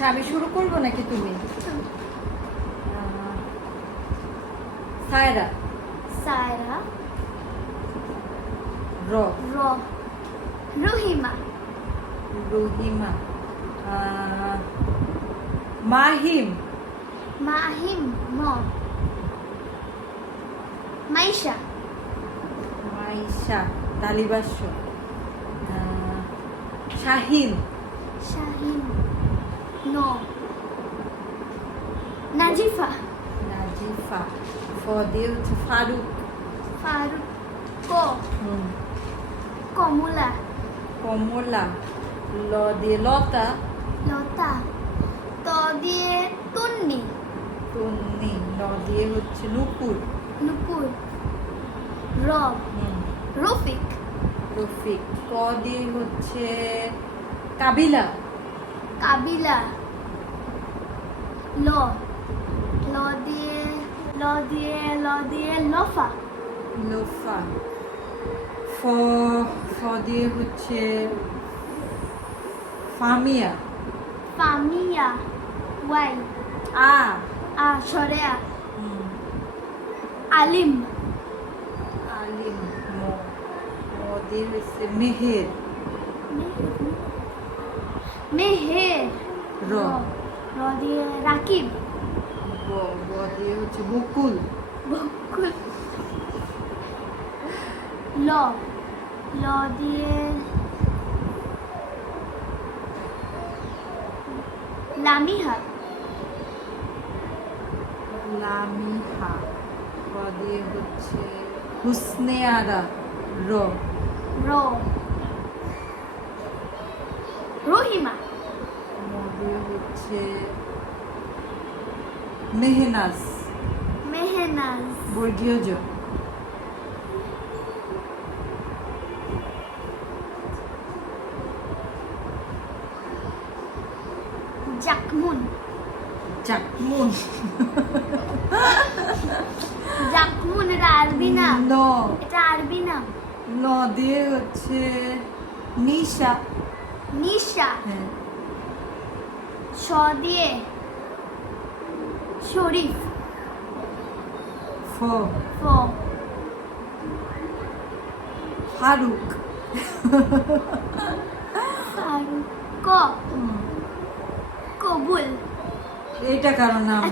আচ্ছা আমি শুরু করব নাকি তুমি? সায়রা। সায়রা। র। র। রহিমা। রহিমা। মাহিম। মাহিম। ম। মাইশা। মাইশা তালিবাস্য। শাহিন। শাহিন। ন। নাজিফা। নাজিফা। ফ দিয়ে হচ্ছে ফারুক। ফারুক। ক। কমলা। কমলা। ল দিয়ে লতা। লতা। ত দিয়ে তন্নি। তন্নি। ল দিয়ে হচ্ছে নুপুর। নুপুর। র। রফিক। রফিক। ক দিয়ে হচ্ছে কাবিলা। কাবিলা। ল। ল দিয়ে ল দিয়ে ল দিয়ে লফা। লোফা। ফ। ফ দিয়ে হচ্ছে ফামিয়া। ফামিয়া। ওয়াই। আ। সরেয়া। আলিম। আলিম। ম। ম দিয়ে হচ্ছে মেহের। মেহের। র। র দিয়ে রাকিব। ব। ব দিয়ে হচ্ছে বকুল। বকুল। ল। ল দিয়ে লামিহা। লামিহা। র দিয়ে হচ্ছে হুসনে আরা। র। র। রহিমা। ম দিয়ে হচ্ছে মেহনাজ। মেহনাজ। বর্গীয় জ। জাকমুন। জাকমুন। জাকমুন এটা আরবি না। ন। এটা আরবি না। ন দিয়ে হচ্ছে নিশা। নিশা। হ্যাঁ। স দিয়ে শরীফ। ফ। ফ। ফারুক। ফারুক। ক। কবুল। এইটা কারণ নাম